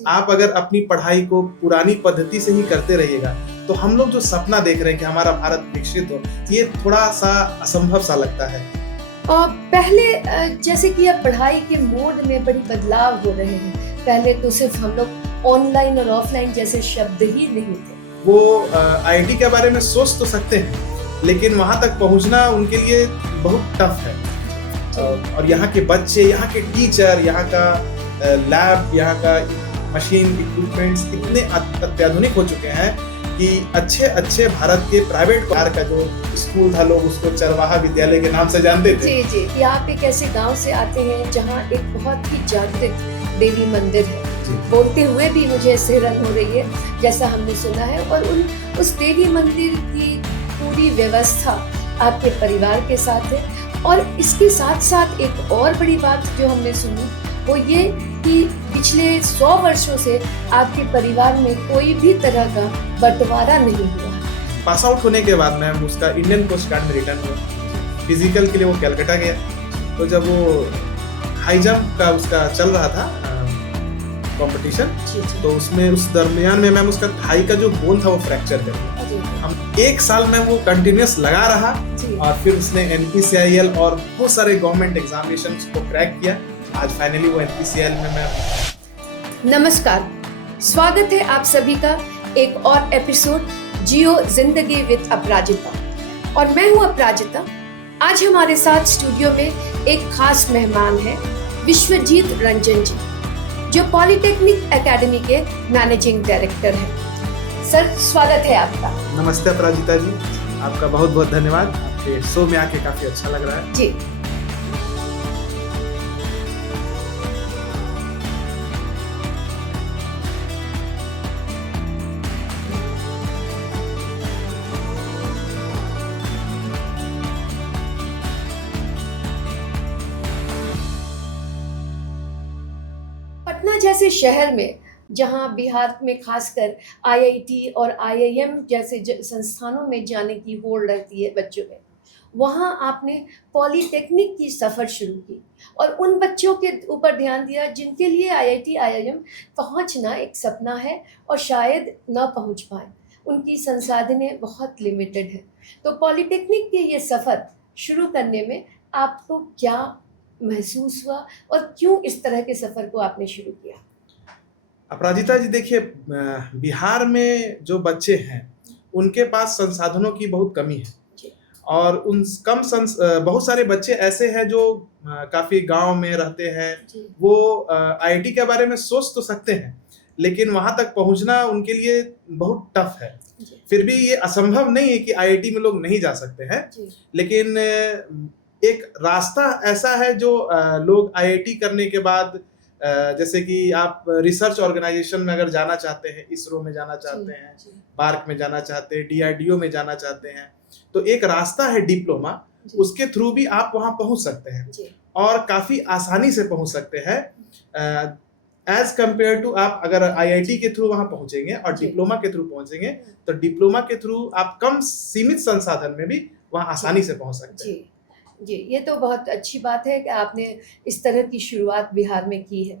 आप अगर अपनी पढ़ाई को पुरानी पद्धति से ही करते रहिएगा तो हम लोग जो सपना देख रहे हैं कि हमारा भारत विकसित हो, ये थोड़ा सा असंभव सा लगता है। पहले जैसे कि अब पढ़ाई के मोड में बड़ी बदलाव हो रहे हैं। पहले तो सिर्फ हम लोग ऑनलाइन और ऑफलाइन जैसे शब्द ही नहीं थे। वो आईआईटी के बारे में सोच तो सकते हैं, लेकिन वहाँ तक पहुँचना उनके लिए बहुत टफ है। और यहाँ के बच्चे, यहाँ के टीचर, यहाँ का लैब, यहाँ का मशीन इक्विपमेंट्स इतने अत्याधुनिक हो चुके हैं कि अच्छे भारत के प्राइवेट कार का जो स्कूल था, लोग उसको चरवाहा विद्यालय के नाम से जानते थे। जी जी, आप एक ऐसे गांव से आते हैं जहां एक बहुत ही जागृत देवी मंदिर है। बोलते हुए भी मुझे सिहरन हो रही है, जैसा हमने सुना है। और उस देवी मंदिर की पूरी व्यवस्था आपके परिवार के साथ है। और इसके साथ साथ एक और बड़ी बात जो हमने सुनी वो ये कि पिछले 100 वर्षों से आपके परिवार में कोई भी तरह का बंटवारा नहीं हुआ। पास आउट होने के बाद मैं उसका इंडियन कोस्ट गार्ड में रिटर्न हुआ। फिजिकल के लिए वो कलकत्ता गया। तो जब वो हाई जंप का उसका चल रहा था कंपटीशन, तो उसमें उस दरमियान में मैम उसका थाई का जो बोन था वो फ्रैक्चर कर गया। हम 1 साल में वो कंटिन्यूस लगा रहा और फिर उसने एनपीसीआईएल और बहुत सारे गवर्नमेंट एग्जामिनेशंस को क्रैक किया। आज फाइनली वो एनपीसीआईएल में मैं। नमस्कार, स्वागत है आप सभी का एक और एपिसोड जियो जिंदगी विद अपराजिता। और मैं हूँ अपराजिता। आज हमारे साथ स्टूडियो में एक खास मेहमान है, विश्वजीत रंजन जी, जो पॉलिटेक्निक एकेडमी के मैनेजिंग डायरेक्टर हैं। सर, स्वागत है आपका। नमस्ते अपराजिता जी, आपका बहुत बहुत धन्यवाद। आपके शो में आके काफी अच्छा लग रहा है जी। पटना जैसे शहर में, जहां बिहार में खासकर आईआईटी और आईआईएम जैसे संस्थानों में जाने की होड़ रहती है बच्चों में, वहां आपने पॉलिटेक्निक की सफ़र शुरू की और उन बच्चों के ऊपर ध्यान दिया जिनके लिए आईआईटी आईआईएम पहुंचना एक सपना है और शायद ना पहुंच पाए। उनकी संसाधनें बहुत लिमिटेड हैं। तो पॉलिटेक्निक के ये सफ़र शुरू करने में आपको क्या महसूस हुआ और क्यों इस तरह के सफ़र को आपने शुरू किया? अपराजिता जी, देखिए, बिहार में जो बच्चे हैं उनके पास संसाधनों की बहुत कमी है। और बहुत सारे बच्चे ऐसे हैं जो काफ़ी गांव में रहते हैं। वो आईआईटी के बारे में सोच तो सकते हैं, लेकिन वहां तक पहुंचना उनके लिए बहुत टफ है। फिर भी ये असंभव नहीं है कि आईआईटी में लोग नहीं जा सकते हैं, लेकिन एक रास्ता ऐसा है जो लोग आईआईटी करने के बाद, जैसे कि आप रिसर्च ऑर्गेनाइजेशन में अगर जाना चाहते हैं, इसरो में जाना चाहते हैं, बार्क में जाना चाहते हैं, डीआरडीओ में जाना चाहते हैं, तो एक रास्ता है डिप्लोमा। उसके थ्रू भी आप वहां पहुंच सकते हैं और काफी आसानी से पहुंच सकते हैं एज कंपेयर टू आप अगर आईआईटी के थ्रू वहां पहुंचेंगे और डिप्लोमा के थ्रू पहुंचेंगे, तो डिप्लोमा के थ्रू आप कम सीमित संसाधन में भी वहां आसानी से पहुंच सकते हैं। जी, ये तो बहुत अच्छी बात है कि आपने इस तरह की शुरुआत बिहार में की है।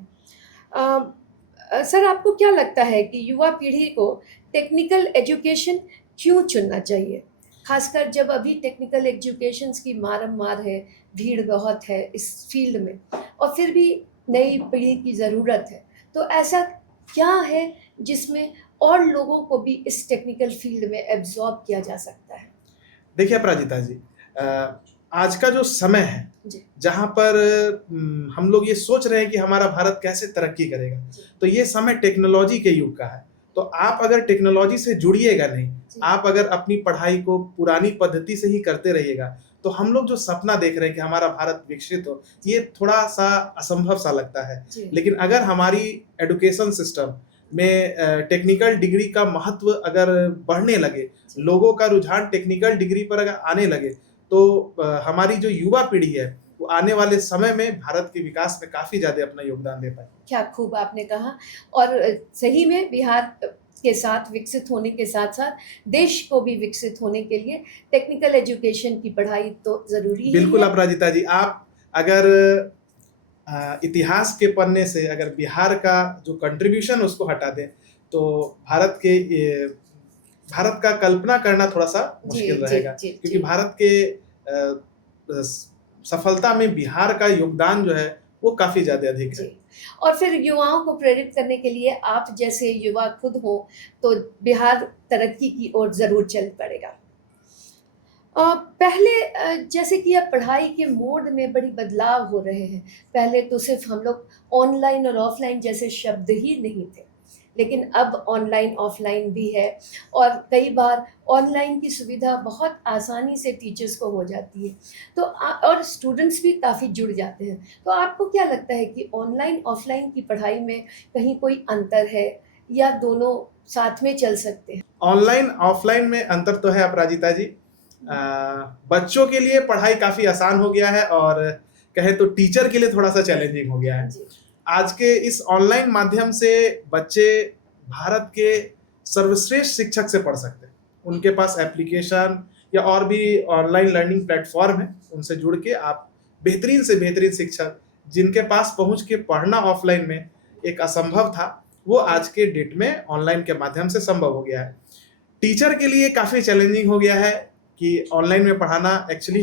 सर, आपको क्या लगता है कि युवा पीढ़ी को टेक्निकल एजुकेशन क्यों चुनना चाहिए, खासकर जब अभी टेक्निकल एजुकेशन की मार है, भीड़ बहुत है इस फील्ड में और फिर भी नई पीढ़ी की ज़रूरत है? तो ऐसा क्या है जिसमें और लोगों को भी इस टेक्निकल फील्ड में एब्जॉर्ब किया जा सकता है? देखिए अपराजिता जी, आज का जो समय है जहाँ पर हम लोग ये सोच रहे हैं कि हमारा भारत कैसे तरक्की करेगा, तो ये समय टेक्नोलॉजी के युग का है। तो आप अगर टेक्नोलॉजी से जुड़िएगा नहीं, आप अगर अपनी पढ़ाई को पुरानी पद्धति से ही करते रहिएगा, तो हम लोग जो सपना देख रहे हैं कि हमारा भारत विकसित हो, ये थोड़ा सा असंभव सा लगता है। लेकिन अगर हमारी एजुकेशन सिस्टम में टेक्निकल डिग्री का महत्व अगर बढ़ने लगे, लोगों का रुझान टेक्निकल डिग्री पर अगर आने लगे, तो हमारी जो युवा पीढ़ी है वो आने वाले समय में भारत के विकास में काफी ज्यादा अपना योगदान दे पाए। क्या खूब आपने कहा। और सही में बिहार के साथ विकसित होने के साथ साथ देश को भी विकसित होने के लिए टेक्निकल एजुकेशन की पढ़ाई तो जरूरी है। बिल्कुल अपराजिता जी, आप अगर इतिहास के पन्ने से अगर बिहार का जो कंट्रीब्यूशन उसको हटा दें, तो भारत का कल्पना करना थोड़ा-सा मुश्किल रहेगा। क्योंकि भारत के सफलता में बिहार का योगदान जो है वो काफ़ी ज़्यादा अधिक है। और फिर युवाओं को प्रेरित करने के लिए आप जैसे युवा खुद हो, तो बिहार तरक्की की ओर ज़रूर चल पड़ेगा। पहले जैसे कि अब पढ़ाई के मोड में बड़ी बदलाव हो रहे हैं। पहले तो सिर्फ हम लोग ऑनलाइन और ऑफलाइन जैसे शब्द ही नहीं थे, लेकिन अब ऑनलाइन ऑफलाइन भी है, और कई बार ऑनलाइन की सुविधा बहुत आसानी से टीचर्स को हो जाती है, तो और स्टूडेंट्स भी काफ़ी जुड़ जाते हैं। तो आपको क्या लगता है कि ऑनलाइन ऑफलाइन की पढ़ाई में कहीं कोई अंतर है, या दोनों साथ में चल सकते हैं? ऑनलाइन ऑफलाइन में अंतर तो है अपराजिता जी। बच्चों के लिए पढ़ाई काफ़ी आसान हो गया है, और कहें तो टीचर के लिए थोड़ा-सा चैलेंजिंग हो गया है। आज के इस ऑनलाइन माध्यम से बच्चे भारत के सर्वश्रेष्ठ शिक्षक से पढ़ सकते हैं। उनके पास एप्लीकेशन या और भी ऑनलाइन लर्निंग प्लेटफॉर्म है, उनसे जुड़ के आप बेहतरीन से बेहतरीन शिक्षक, जिनके पास पहुंच के पढ़ना ऑफलाइन में एक असंभव था, वो आज के डेट में ऑनलाइन के माध्यम से संभव हो गया है। टीचर के लिए काफ़ी चैलेंजिंग हो गया है कि ऑनलाइन में पढ़ाना। एक्चुअली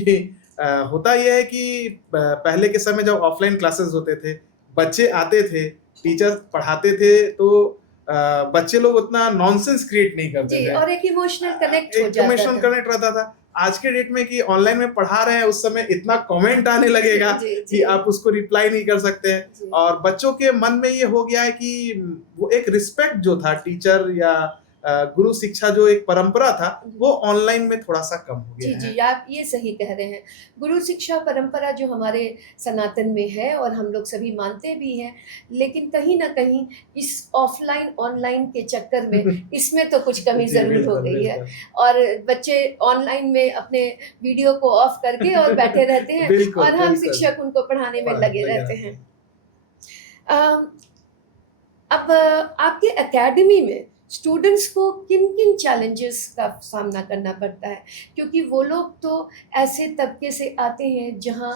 होता यह है कि पहले के समय जब ऑफलाइन क्लासेस होते थे, बच्चे आते थे, टीचर पढ़ाते थे, तो बच्चे लोग उतना नॉनसेंस क्रिएट नहीं करते थे, और एक इमोशनल कनेक्ट हो जाता इमोशनल कनेक्ट रहता था। आज के डेट में कि ऑनलाइन में पढ़ा रहे हैं, उस समय इतना कमेंट आने लगेगा कि आप उसको रिप्लाई नहीं कर सकते हैं, और बच्चों के मन में ये हो गया है कि वो एक रिस्पेक्ट जो था टीचर या गुरु शिक्षा जो एक परंपरा था, वो ऑनलाइन में थोड़ा-सा कम हो गया है। जी, आप ये सही कह रहे हैं। गुरु शिक्षा परंपरा जो हमारे सनातन में है और हम लोग सभी मानते भी हैं, लेकिन कहीं न कहीं इस ऑफलाइन ऑनलाइन के चक्कर में इसमें तो कुछ कमी ज़रूर हो गई है, और बच्चे ऑनलाइन में अपने वीडियो को ऑफ करके और बैठे रहते हैं, और हम शिक्षक उनको पढ़ाने में लगे रहते हैं। अब आपके एकेडमी में स्टूडेंट्स को किन-किन चैलेंजेस का सामना करना पड़ता है? क्योंकि वो लोग तो ऐसे तबके से आते हैं जहाँ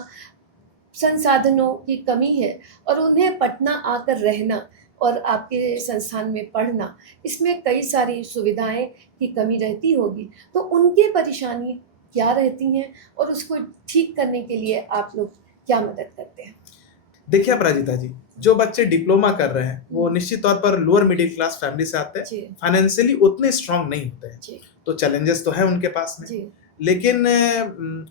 संसाधनों की कमी है, और उन्हें पटना आकर रहना और आपके संस्थान में पढ़ना, इसमें कई सारी सुविधाएं की कमी रहती होगी। तो उनकी परेशानी क्या रहती हैं, और उसको ठीक करने के लिए आप लोग क्या मदद करते हैं? देखिए अपराजिता जी, जो बच्चे डिप्लोमा कर रहे हैं वो निश्चित तौर पर लोअर मिडिल क्लास फैमिली से आते हैं, फाइनेंशियली उतने स्ट्रांग नहीं होते हैं, तो चैलेंजेस तो है उनके पास में। लेकिन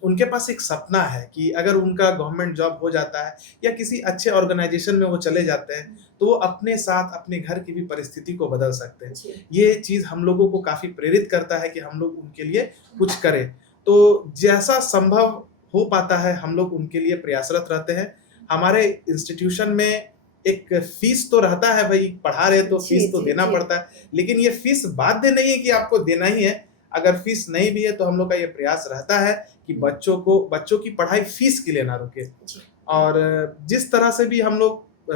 उनके पास एक सपना है कि अगर उनका गवर्नमेंट जॉब हो जाता है या किसी अच्छे ऑर्गेनाइजेशन में वो चले जाते हैं, तो वो अपने साथ अपने घर की भी परिस्थिति को बदल सकते हैं। ये चीज़ हम लोगों को काफ़ी प्रेरित करता है कि हम लोग उनके लिए कुछ करें। तो जैसा संभव हो पाता है हम लोग उनके लिए प्रयासरत रहते हैं। हमारे इंस्टीट्यूशन में एक फीस तो रहता है, भाई पढ़ा रहे तो फीस तो देना पड़ता है, लेकिन ये फीस बाध्य नहीं है कि आपको देना ही है। अगर फीस नहीं भी है तो हम लोग का ये प्रयास रहता है कि बच्चों की पढ़ाई फीस के लिए ना रुके, और जिस तरह से भी हम लोग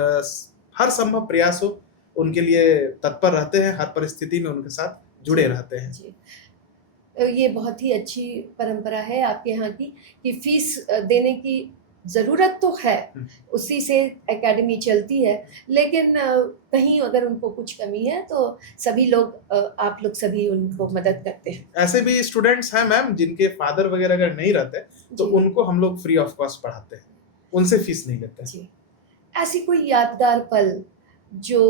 हर संभव प्रयास हो उनके लिए तत्पर रहते हैं, हर परिस्थिति में उनके साथ जुड़े रहते हैं। ये बहुत ही अच्छी परंपरा है आपके यहाँ की, कि फीस देने की ज़रूरत तो है, उसी से एकेडमी चलती है, लेकिन कहीं अगर उनको कुछ कमी है तो सभी लोग आप लोग सभी उनको मदद करते हैं। ऐसे भी स्टूडेंट्स हैं मैम जिनके फादर वगैरह अगर नहीं रहते तो उनको हम लोग फ्री ऑफ कॉस्ट पढ़ाते हैं, उनसे फीस नहीं लेते हैं। ऐसी कोई यादगार पल जो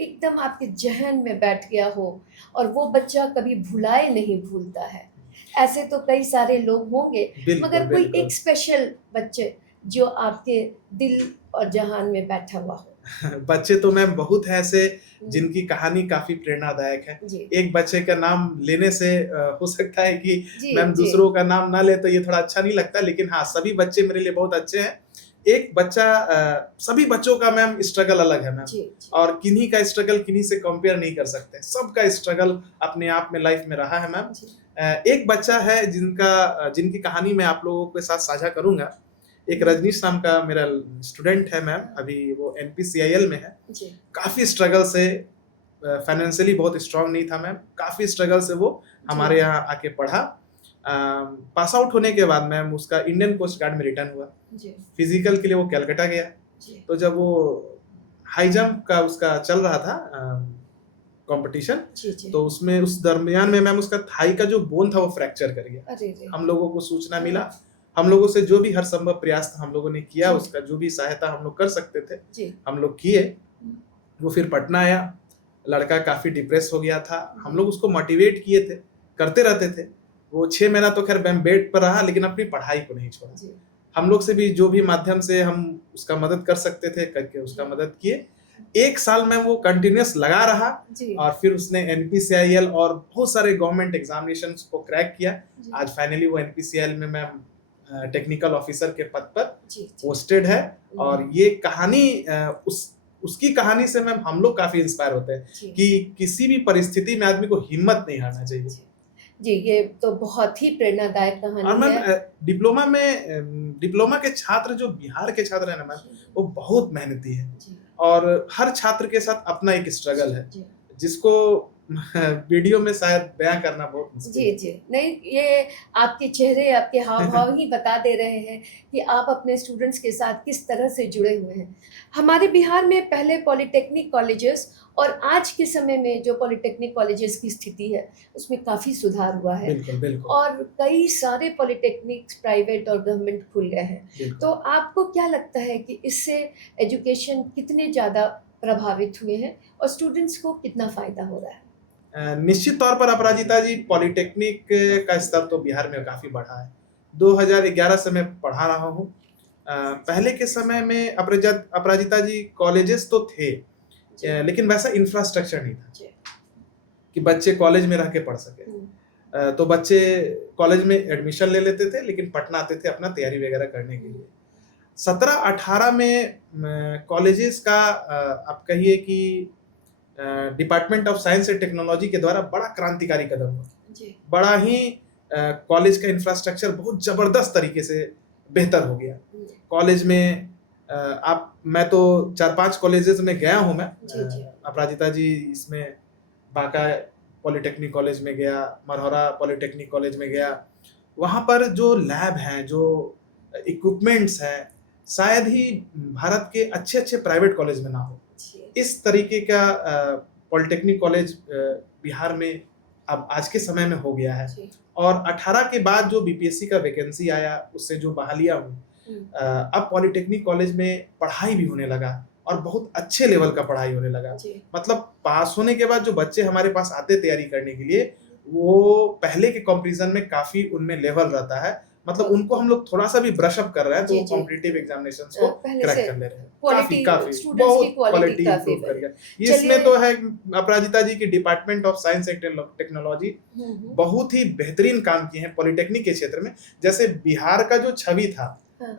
एकदम आपके जहन में बैठ गया हो और वो बच्चा कभी भुलाए नहीं भूलता है? ऐसे तो कई सारे लोग होंगे, मगर कोई एक स्पेशल बच्चे जो आपके दिल और जहान में बैठा हुआ हो? बच्चे तो मैम बहुत है ऐसे जिनकी कहानी काफी प्रेरणादायक है। एक बच्चे का नाम लेने से हो सकता है कि मैम दूसरों का नाम ना ले तो ये थोड़ा अच्छा नहीं लगता, लेकिन हाँ सभी बच्चे मेरे लिए बहुत अच्छे हैं। एक बच्चा, सभी बच्चों का मैम स्ट्रगल अलग है मैम, और किन्हीं का स्ट्रगल किन्हीं से कंपेयर नहीं कर सकते, सबका स्ट्रगल अपने आप में लाइफ में रहा है मैम। एक बच्चा है जिनकी कहानी मैं आप लोगों के साथ साझा करूंगा। एक रजनीश नाम का मेरा स्टूडेंट है मैम, अभी वो NPCIL में है। काफी स्ट्रगल से, फाइनेंशियली बहुत स्ट्रांग नहीं था मैम, काफी स्ट्रगल से वो हमारे यहाँ आके पढ़ा। पास आउट होने के बाद मैम उसका इंडियन कोस्ट गार्ड में रिटर्न हुआ। फिजिकल के लिए वो कलकत्ता गया, जी तो जब वो हाई जंप का उसका चल रहा था कंपटीशन, जी जी। तो उसमें उस दरमियान में मैम उसका थाई का जो बोन था वो फ्रैक्चर कर गया। अरे रे। हम लोगों को सूचना मिला, हाँ, हम लोगों से जो भी हर संभव प्रयास था हम लोगों ने किया, जी उसका जो भी सहायता हम लोग कर सकते थे जी। हम लोग किए। हम्म, वो फिर पटना आया, लड़का काफ़ी डिप्रेस हो गया था, हम जी लोग उसको मोटिवेट किए थे, करते रहते थे। वो 6 महीना तो खैर मैम बेड पर रहा, लेकिन अपनी पढ़ाई को नहीं छोड़ा। जी हम लोग से भी जो भी माध्यम से हम उसका मदद कर सकते थे करके उसका जी मदद किए। 1 साल में वो कंटिन्यूअस लगा रहा, जी और फिर उसने एनपीसीआईएल और बहुत सारे गवर्नमेंट एग्जामिनेशंस को क्रैक किया। जी आज फाइनली वो एनपीसीआईएल में मैम टेक्निकल ऑफिसर के पद पर जी जी। पोस्टेड है। और हम्म, ये कहानी उसकी कहानी से मैम हम लोग काफ़ी इंस्पायर होते हैं जी कि किसी भी परिस्थिति में आदमी को हिम्मत नहीं हारना चाहिए। जी जी, ये तो बहुत ही प्रेरणादायक और कहानी मैम है। डिप्लोमा के छात्र जो बिहार के छात्र हैं ना मैम, जी वो बहुत मेहनती है, जी और हर छात्र के साथ अपना एक स्ट्रगल है, जी जिसको वीडियो में शायद बयां करना बहुत मुश्किल जी है। जी। नहीं, ये आपके चेहरे, आपके हाव-भाव ही बता दे रहे हैं कि आप अपने स्टूडेंट्स के साथ किस तरह से जुड़े हुए हैं। हमारे बिहार में पहले पॉलिटेक्निक कॉलेजेस और आज के समय में जो पॉलिटेक्निक कॉलेजेस की स्थिति है, उसमें काफ़ी सुधार हुआ है बिल्कुल बिल्कुल और कई सारे पॉलिटेक्निक्स प्राइवेट और गवर्नमेंट खुल गए हैं। बिल्कुल। तो आपको क्या लगता है कि इससे एजुकेशन कितने ज़्यादा प्रभावित हुए हैं और स्टूडेंट्स को कितना फ़ायदा हो रहा है? निश्चित तौर पर अपराजिता जी, पॉलिटेक्निक का स्तर तो बिहार में काफ़ी बढ़ा है। 2011 से मैं पढ़ा रहा हूँ। पहले के समय में अपराजिता जी कॉलेजेस तो थे, जी लेकिन वैसा इंफ्रास्ट्रक्चर नहीं था जी। कि बच्चे कॉलेज में रह के पढ़ सके। हुँ, तो बच्चे कॉलेज में एडमिशन ले लेते थे, लेकिन पटना आते थे अपना तैयारी वगैरह करने के लिए। 17-18 में कॉलेजेस का आप कहिए कि department of science and technology के द्वारा बड़ा क्रांतिकारी कदम हुआ। जी, बड़ा ही कॉलेज का इंफ्रास्ट्रक्चर बहुत ज़बरदस्त तरीके से बेहतर हो गया। हुँ, कॉलेज में मैं तो 4-5 कॉलेजेस में गया हूँ मैं। जी, जी। अपराजिता जी इसमें बांका पॉलिटेक्निक कॉलेज में गया, मरहौरा पॉलिटेक्निक कॉलेज में गया। वहाँ पर जो लैब हैं, जो इक्विपमेंट्स हैं, शायद ही भारत के अच्छे-अच्छे प्राइवेट कॉलेज में ना हो। जी, इस तरीके का पॉलिटेक्निक कॉलेज बिहार में अब आज के समय में हो गया है। जी। और 18 के बाद जो बीपीएससी का वैकेंसी आया, उससे जो बहालियाँ हुई, हुँ, अब पॉलिटेक्निक कॉलेज में पढ़ाई भी होने लगा, और बहुत अच्छे लेवल का पढ़ाई होने लगा। जी, मतलब पास होने के बाद जो बच्चे हमारे पास आते तैयारी करने के लिए, वो पहले के कंपैरिजन में काफ़ी उनमें लेवल रहता है। मतलब उनको हम लोग थोड़ा-सा भी ब्रश अप कर रहे हैं, तो जी, वो जी। कॉम्पिटिटिव एग्जामिनेशंस को पहले क्रैक से कर ले रहे हैं। काफ़ी, क्वालिटी, काफ़ी, स्टूडेंट्स की बहुत क्वालिटी क्वालिटी काफ़ी इंप्रूव कर बढ़ी। गया। चलिए। इसमें तो है अपराजिता जी की department of science and technology हुँ, हुँ। बहुत ही बेहतरीन काम किए हैं पॉलिटेक्निक के क्षेत्र में। जैसे बिहार का जो छवि था, हाँ,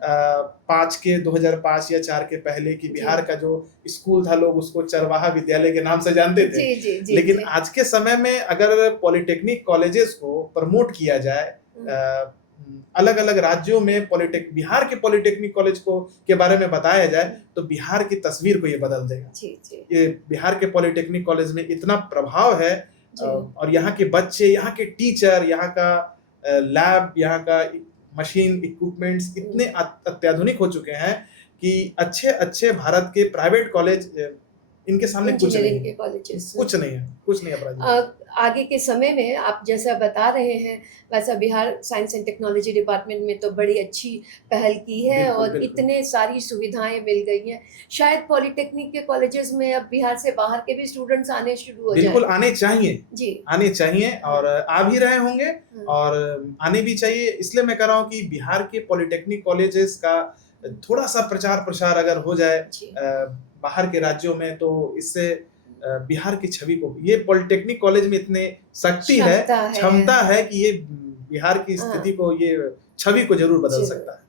2005 या 4 के पहले की जी। बिहार का जो स्कूल था, लोग उसको चरवाहा विद्यालय के नाम से जानते थे। जी, जी, जी, लेकिन जी। आज के समय में अगर पॉलिटेक्निक कॉलेजेस को प्रमोट किया जाए, हुँ, अलग-अलग राज्यों में बिहार के पॉलिटेक्निक कॉलेज को के बारे में बताया जाए, हुँ। तो बिहार की तस्वीर को ये बदल देगा। जी, जी, ये बिहार के पॉलिटेक्निक कॉलेज में इतना प्रभाव है, जी। और यहाँ के बच्चे, यहाँ के टीचर, यहाँ का लैब, यहाँ का मशीन इक्विपमेंट्स इतने अत्याधुनिक हो चुके हैं कि अच्छे-अच्छे भारत के प्राइवेट कॉलेज इनके सामने कुछ नहीं इंजीनियरिंग के है। कॉलेजेस। कुछ नहीं है, कुछ नहीं अपराजिता। आगे के समय में आप जैसा बता रहे हैं, वैसा Bihar science and technology department में तो बड़ी अच्छी पहल की है बिल्कुल, और बिल्कुल। इतने सारी सुविधाएँ मिल गई हैं। शायद पॉलिटेक्निक के कॉलेजेस में अब बिहार से बाहर के भी स्टूडेंट्स आने शुरू हो बिल्कुल जाएँ। आने चाहिए, जी। आने चाहिए, हाँ, और आ भी रहे होंगे, हाँ। और आने भी चाहिए। इसलिए मैं कह रहा हूँ कि बिहार के पॉलिटेक्निक कॉलेजेस का थोड़ा-सा प्रचार-प्रसार अगर हो जाए जी। बाहर के राज्यों में, तो इससे बिहार की छवि को, ये पॉलिटेक्निक कॉलेज में इतने शक्ति है, क्षमता है। क्षमता है कि ये बिहार की हाँ। स्थिति को, ये छवि को ज़रूर बदल ज़रूर, सकता है। ज़रूर।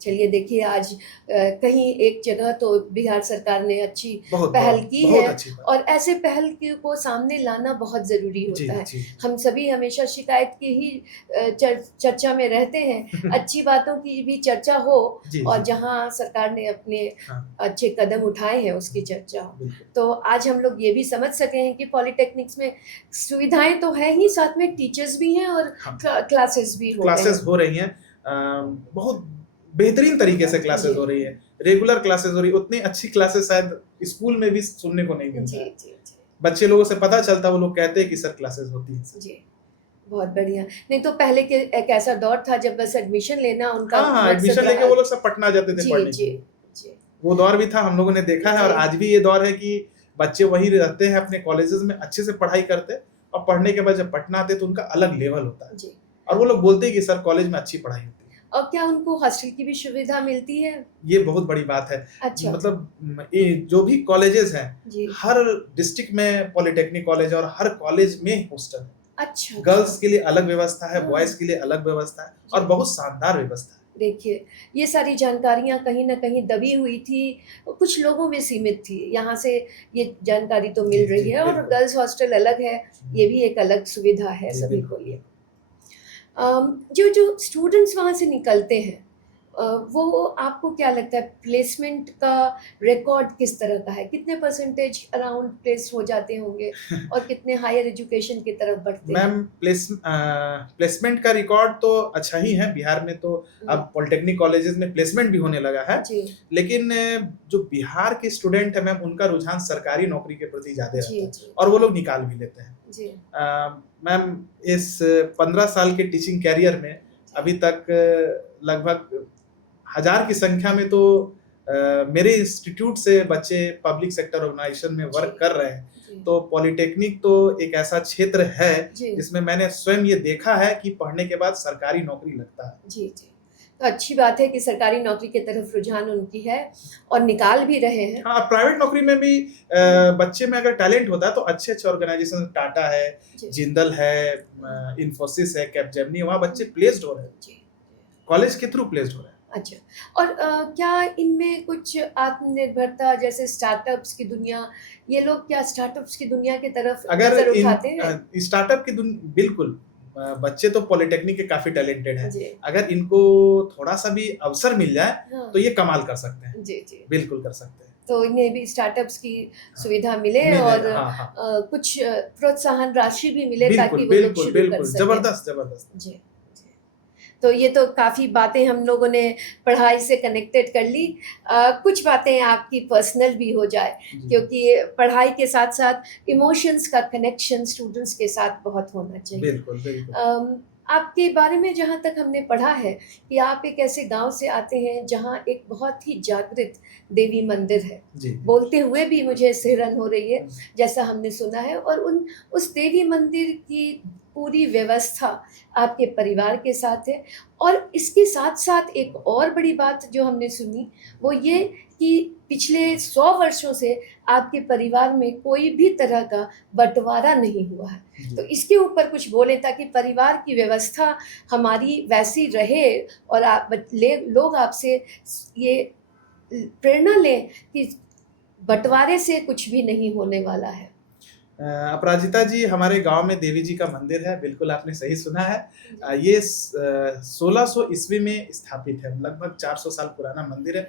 चलिए, देखिए आज कहीं एक जगह तो बिहार सरकार ने अच्छी बहुत, पहल बहुत, की बहुत है अच्छी बात। और ऐसे पहल को सामने लाना बहुत ज़रूरी जी, होता है। जी। हम सभी हमेशा शिकायत की ही चर्चा में रहते हैं। अच्छी बातों की भी चर्चा हो जी, और जी। जहाँ सरकार ने अपने हाँ, अच्छे कदम उठाए हैं उसकी चर्चा हो। बिल्कुल। तो आज हम लोग ये भी समझ सके हैं कि पॉलिटेक्निक्स में सुविधाएँ तो हैं ही, साथ में टीचर्स भी हैं और हाँ। क्लासेस भी हो रहे क्लासेस हैं। हो रही हैं। बहुत बेहतरीन तरीके से क्लासेस जी। हो रही है, रेगुलर क्लासेस हो रही है, उतनी अच्छी क्लासेस शायद स्कूल में भी सुनने को नहीं मिलता जी, है। जी, जी। बच्चे लोगों से पता चलता है, वो लोग कहते हैं कि सर क्लासेस होती है। जी, बहुत बढ़िया। नहीं तो पहले के एक ऐसा दौर था जब बस एडमिशन लेना उनका हाँ, हाँ, मकसद एडमिशन लेके रहा। वो लोग सब पटना जाते थे जी, पढ़ने के जी, लिए। जी, वो दौर भी था, हम लोगों ने देखा है, और जी, आज भी ये दौर है कि बच्चे वहीं रहते हैं, अपने कॉलेजेस में अच्छे से पढ़ाई करते हैं, और पढ़ने के बाद जब पटना आते हैं तो उनका अलग लेवल होता है। जी। और वो लोग बोलते हैं कि सर कॉलेज में अच्छी पढ़ाई होती है। और क्या उनको हॉस्टल की भी सुविधा मिलती है? ये बहुत बड़ी बात है। अच्छा, मतलब ये जो भी कॉलेजेस हैं, जी। हर डिस्ट्रिक्ट में पॉलिटेक्निक कॉलेज है और हर कॉलेज में हॉस्टल है। अच्छा, गर्ल्स अच्छा। के लिए अलग व्यवस्था है, हाँ। बॉयज़ के लिए अलग व्यवस्था है, और जी। बहुत शानदार व्यवस्था है। देखिए, ये सारी जानकारियाँ कहीं न कहीं दबी हुई थी, कुछ लोगों में सीमित थी। यहाँ से ये जानकारी तो जी, मिल रही जी, है, और बिल्कुल। गर्ल्स हॉस्टल अलग है, ये भी एक अलग सुविधा है जी, सभी को बिल्कुल। लिए। जो स्टूडेंट्स वहाँ से निकलते हैं, वो आपको क्या लगता है प्लेसमेंट का रिकॉर्ड किस तरह का है? कितने परसेंटेज अराउंड प्लेस हो जाते होंगे और कितने हायर एजुकेशन की तरफ बढ़ते हैं? मैम प्लेसमेंट का रिकॉर्ड तो अच्छा ही है। बिहार में तो अब पॉलिटेक्निक कॉलेजेस में प्लेसमेंट भी होने लगा है। जी, लेकिन जो बिहार के स्टूडेंट हैं मैम, उनका रुझान सरकारी नौकरी के प्रति ज़्यादा जी, रहता है, जी, और वो लोग निकाल भी लेते हैं। जी, मैम इस 15 साल के टीचिंग कैरियर में अभी तक लगभग 1000 की संख्या में तो मेरे इंस्टीट्यूट से बच्चे पब्लिक सेक्टर ऑर्गेनाइजेशन में वर्क जी, कर रहे हैं। जी, तो पॉलिटेक्निक तो एक ऐसा क्षेत्र है जी, जिसमें मैंने स्वयं ये देखा है कि पढ़ने के बाद सरकारी नौकरी लगता है। जी, जी। तो अच्छी बात है कि सरकारी नौकरी की तरफ रुझान उनकी है और निकाल भी रहे हैं। हाँ, प्राइवेट नौकरी में भी बच्चे में अगर टैलेंट होता है तो अच्छे-अच्छे ऑर्गेनाइजेशन, टाटा है, जी, जिंदल है, इन्फोसिस है, कैपजेमिनी, वहाँ बच्चे प्लेस्ड हो रहे हैं। जी, जी। कॉलेज के थ्रू प्लेस्ड हो रहे हैं। अच्छा, और क्या इनमें कुछ आत्मनिर्भरता जैसे स्टार्टअप्स की दुनिया, ये लोग क्या स्टार्टअप्स की दुनिया की तरफ अगर नज़र इन उठाते हैं? स्टार्टअप की बिल्कुल, बच्चे तो पॉलिटेक्निक के काफ़ी टैलेंटेड हैं। जी, अगर इनको थोड़ा-सा भी अवसर मिल जाए, हाँ, तो ये कमाल कर सकते हैं। जी, जी। बिल्कुल कर सकते हैं। तो इन्हें भी स्टार्टअप्स की हाँ, सुविधा मिले मिले, और हाँ, हाँ। कुछ प्रोत्साहन राशि भी मिले बिल्कुल, ताकि वो लोग बिल्कुल, शुरू कर बिल्कुल। सकें। ज़बरदस्त, ज़बरदस्त। जी, जी। तो ये तो काफ़ी बातें हम लोगों ने पढ़ाई से कनेक्टेड कर ली। कुछ बातें आपकी पर्सनल भी हो जाए, जी, क्योंकि पढ़ाई के साथ-साथ इमोशंस का कनेक्शन स्टूडेंट्स के साथ बहुत होना चाहिए। बिल्कुल, बिल्कुल। आपके बारे में जहाँ तक हमने पढ़ा है कि आप एक ऐसे गाँव से आते हैं जहाँ एक बहुत ही जागृत देवी मंदिर है। जी, जी। बोलते हुए भी मुझे सिहरन हो रही है, जैसा हमने सुना है, और उस देवी मंदिर की पूरी व्यवस्था आपके परिवार के साथ है। और इसके साथ-साथ एक और बड़ी बात जो हमने सुनी, वो ये कि पिछले 100 वर्षों से आपके परिवार में कोई भी तरह का बँटवारा नहीं हुआ है। जी। तो इसके ऊपर कुछ बोलें ताकि परिवार की व्यवस्था हमारी वैसी रहे, और आप लोग आपसे ये प्रेरणा लें कि बँटवारे से कुछ भी नहीं होने वाला है। अपराजिता जी, हमारे गाँव में देवी जी का मंदिर है, बिल्कुल आपने सही सुना है। ये 1600 ईस्वी में स्थापित है, लगभग 400 साल पुराना मंदिर है।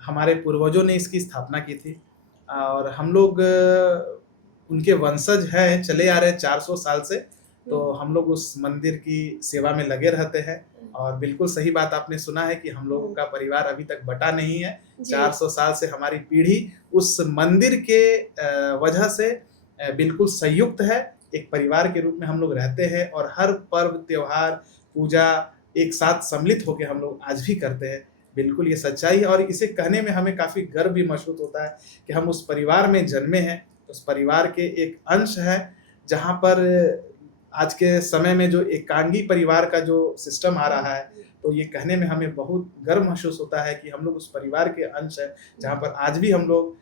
हमारे पूर्वजों ने इसकी स्थापना की थी, और हम लोग उनके वंशज हैं, चले आ रहे हैं 400 साल से। तो हुँ, हम लोग उस मंदिर की सेवा में लगे रहते हैं, हुँ, और बिल्कुल सही बात आपने सुना है कि हम लोगों हुँ। का परिवार अभी तक बँटा नहीं है। जी, 400 साल से हमारी पीढ़ी उस मंदिर के वजह से बिल्कुल संयुक्त है। एक परिवार के रूप में हम लोग रहते हैं, और हर पर्व, त्योहार, पूजा एक साथ सम्मिलित होके हम लोग आज भी करते हैं। बिल्कुल ये सच्चाई है, और इसे कहने में हमें काफ़ी गर्व भी महसूस होता है कि हम उस परिवार में जन्मे हैं, उस परिवार के एक अंश हैं, जहाँ पर आज के समय में जो एकांगी परिवार का जो सिस्टम आ रहा है, तो ये कहने में हमें बहुत गर्व महसूस होता है कि हम लोग उस परिवार के अंश हैं, जहाँ पर आज भी हम लोग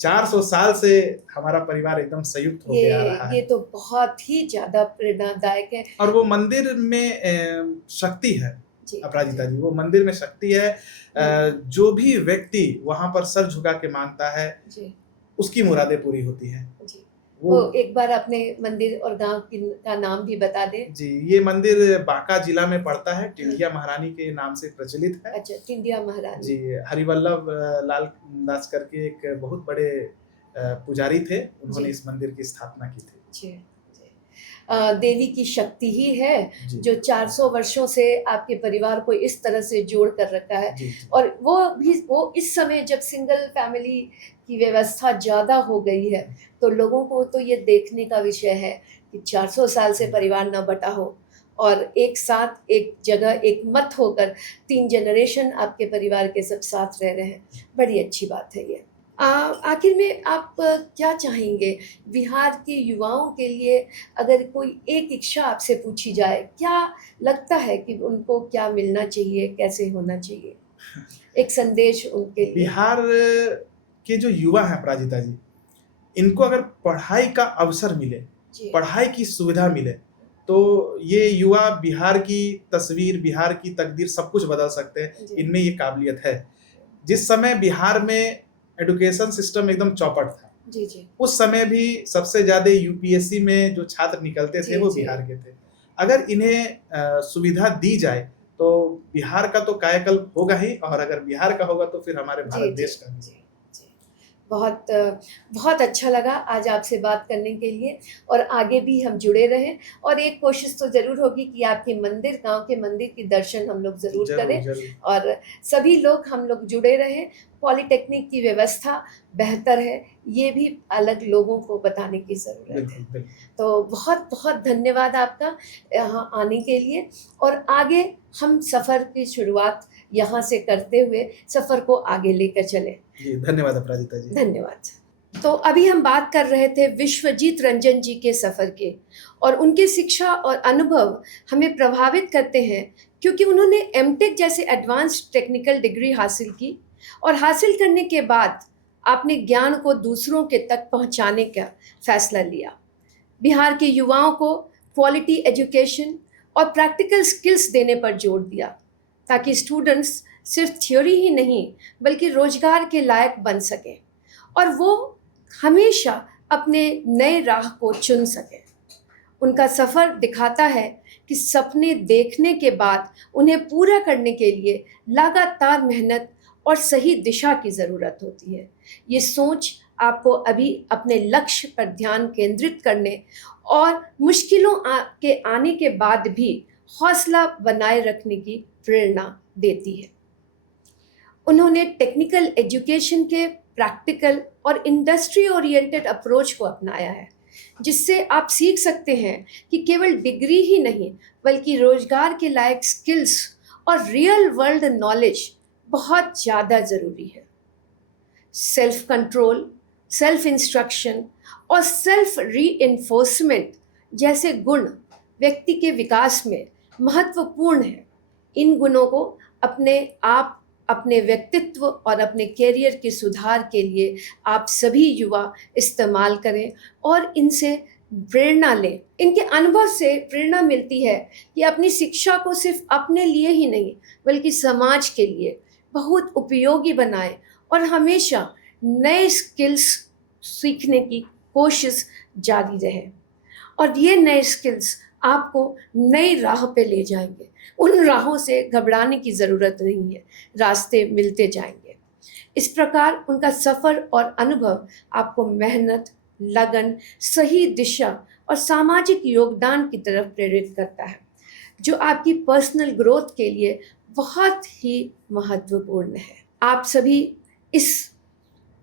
400 साल से हमारा परिवार एकदम संयुक्त होके आ रहा ये है। तो बहुत ही ज़्यादा प्रेरणादायक है। और वो मंदिर में शक्ति है, जी, अपराजिता जी। जी, वो मंदिर में शक्ति है। हुँ, जो भी व्यक्ति वहाँ पर सर झुका के माँगता है, जी, उसकी मुरादें पूरी होती हैं। जी। वो तो एक बार अपने मंदिर और गाँव का नाम भी बता दें। जी, ये मंदिर बाँका जिला में पड़ता है, हाँ, टिंडिया महारानी के नाम से प्रचलित है। अच्छा, टिंडिया महारानी। जी, हरिवल्लभ लाल दास करके एक बहुत बड़े पुजारी थे, जी, उन्होंने इस मंदिर की स्थापना की थी। जी, जी। देवी की शक्ति ही है जी जो 400 वर्षों से आपके परिवार को इस तरह से जोड़ कर रखा है। जी और वो इस समय जब सिंगल फैमिली की व्यवस्था ज़्यादा हो गई है, तो लोगों को तो ये देखने का विषय है कि 400 साल से परिवार न बटा हो और एक साथ एक जगह एक मत होकर 3 जनरेशन आपके परिवार के सब साथ रह रहे हैं। बड़ी अच्छी बात है ये। आखिर में आप क्या चाहेंगे बिहार के युवाओं के लिए? अगर कोई एक इच्छा आपसे पूछी जाए, क्या लगता है कि उनको क्या मिलना चाहिए, कैसे होना चाहिए? एक संदेश उनके लिए। बिहार के जो युवा हैं अपराजिता जी, इनको अगर पढ़ाई का अवसर मिले, जी, पढ़ाई की सुविधा मिले, तो ये युवा बिहार की तस्वीर, बिहार की तकदीर सब कुछ बदल सकते हैं। जी, इनमें ये काबिलियत है। जिस समय बिहार में एजुकेशन सिस्टम एकदम चौपट था, जी, जी, उस समय भी सबसे ज़्यादा यूपीएससी में जो छात्र निकलते थे जी, वो जी। बिहार के थे। अगर इन्हें सुविधा दी जाए तो बिहार का तो कायाकल्प होगा ही, और अगर बिहार का होगा तो फिर हमारे जी, भारत जी, देश का भी। जी, जी। बहुत बहुत अच्छा लगा आज आपसे बात करने के लिए और आगे भी हम जुड़े रहें और एक कोशिश तो ज़रूर होगी कि आपके मंदिर, गाँव के मंदिर के दर्शन हम लोग ज़रूर ज़रूर, करें ज़रूर। और सभी लोग हम लोग जुड़े रहें। पॉलिटेक्निक की व्यवस्था बेहतर है, ये भी अलग लोगों को बताने की ज़रूरत है। बिल्कुल, बिल्कुल। तो बहुत-बहुत धन्यवाद आपका यहाँ आने के लिए और आगे हम सफ़र की शुरुआत यहाँ से करते हुए सफ़र को आगे लेकर चलें। जी, धन्यवाद अपराजिता जी। धन्यवाद। तो अभी हम बात कर रहे थे विश्वजीत रंजन जी के सफ़र के और उनकी शिक्षा और अनुभव हमें प्रभावित करते हैं क्योंकि उन्होंने एमटेक जैसे एडवांस्ड टेक्निकल डिग्री हासिल की और हासिल करने के बाद आपने ज्ञान को दूसरों के तक पहुंचाने का फैसला लिया। बिहार के युवाओं को क्वालिटी एजुकेशन और प्रैक्टिकल स्किल्स देने पर जोर दिया ताकि स्टूडेंट्स सिर्फ थ्योरी ही नहीं बल्कि रोजगार के लायक बन सकें और वो हमेशा अपने नए राह को चुन सकें। उनका सफ़र दिखाता है कि सपने देखने के बाद उन्हें पूरा करने के लिए लगातार मेहनत और सही दिशा की ज़रूरत होती है। ये सोच आपको अभी अपने लक्ष्य पर ध्यान केंद्रित करने और मुश्किलों के आने के बाद भी हौसला बनाए रखने की प्रेरणा देती है। उन्होंने टेक्निकल एजुकेशन के प्रैक्टिकल और इंडस्ट्री ओरिएंटेड अप्रोच को अपनाया है जिससे आप सीख सकते हैं कि केवल डिग्री ही नहीं बल्कि रोजगार के लायक स्किल्स और रियल वर्ल्ड नॉलेज बहुत ज़्यादा ज़रूरी है। सेल्फ कंट्रोल, सेल्फ इंस्ट्रक्शन और सेल्फ रीइंफोर्समेंट जैसे गुण व्यक्ति के विकास में महत्वपूर्ण है। इन गुणों को अपने व्यक्तित्व और अपने कैरियर के सुधार के लिए आप सभी युवा इस्तेमाल करें और इनसे प्रेरणा लें। इनके अनुभव से प्रेरणा मिलती है कि अपनी शिक्षा को सिर्फ अपने लिए ही नहीं बल्कि समाज के लिए बहुत उपयोगी बनाएं और हमेशा नए स्किल्स सीखने की कोशिश जारी रहे और ये नए स्किल्स आपको नई राह पे ले जाएंगे। उन राहों से घबराने की ज़रूरत नहीं है, रास्ते मिलते जाएंगे। इस प्रकार उनका सफ़र और अनुभव आपको मेहनत, लगन, सही दिशा और सामाजिक योगदान की तरफ प्रेरित करता है जो आपकी पर्सनल ग्रोथ के लिए बहुत ही महत्वपूर्ण है। आप सभी इस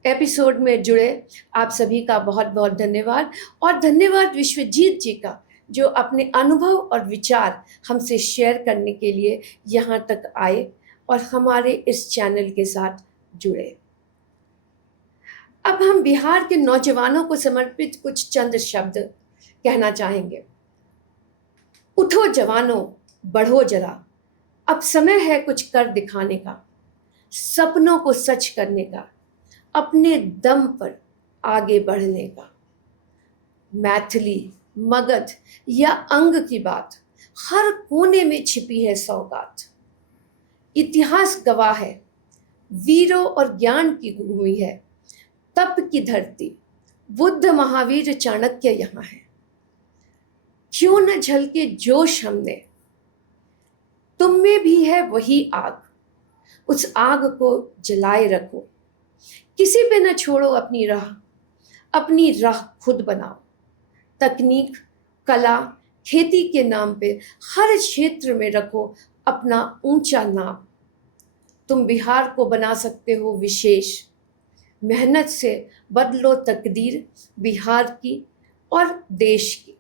एपिसोड में जुड़े, आप सभी का बहुत बहुत धन्यवाद और धन्यवाद विश्वजीत जी का जो अपने अनुभव और विचार हमसे शेयर करने के लिए यहाँ तक आए और हमारे इस चैनल के साथ जुड़े। अब हम बिहार के नौजवानों को समर्पित कुछ चंद शब्द कहना चाहेंगे। उठो जवानों, बढ़ो जरा, अब समय है कुछ कर दिखाने का, सपनों को सच करने का, अपने दम पर आगे बढ़ने का। मैथिली, मगध या अंग की बात हर कोने में छिपी है सौगात। इतिहास गवाह है, वीरों और ज्ञान की भूमि है, तप की धरती, बुद्ध महावीर चाणक्य यहाँ है। क्यों न झलके जोश हमने, तुम में भी है वही आग, उस आग को जलाए रखो। किसी पे न छोड़ो अपनी राह खुद बनाओ। तकनीक कला, खेती के नाम पे हर क्षेत्र में रखो अपना ऊंचा नाम। तुम बिहार को बना सकते हो विशेष। मेहनत से बदलो तकदीर बिहार की और देश की।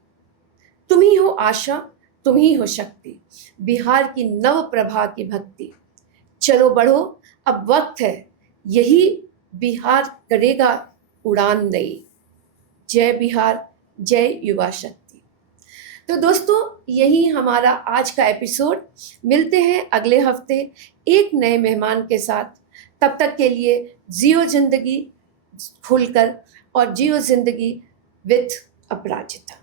तुम ही हो आशा, तुम ही हो शक्ति, बिहार की नव प्रभा की भक्ति। चलो बढ़ो, अब वक्त है, यही बिहार करेगा उड़ान नई। जय बिहार, जय युवा शक्ति। तो दोस्तों, यही हमारा आज का एपिसोड। मिलते हैं अगले हफ्ते एक नए मेहमान के साथ। तब तक के लिए जियो जिंदगी खुलकर और जियो जिंदगी विथ अपराजिता।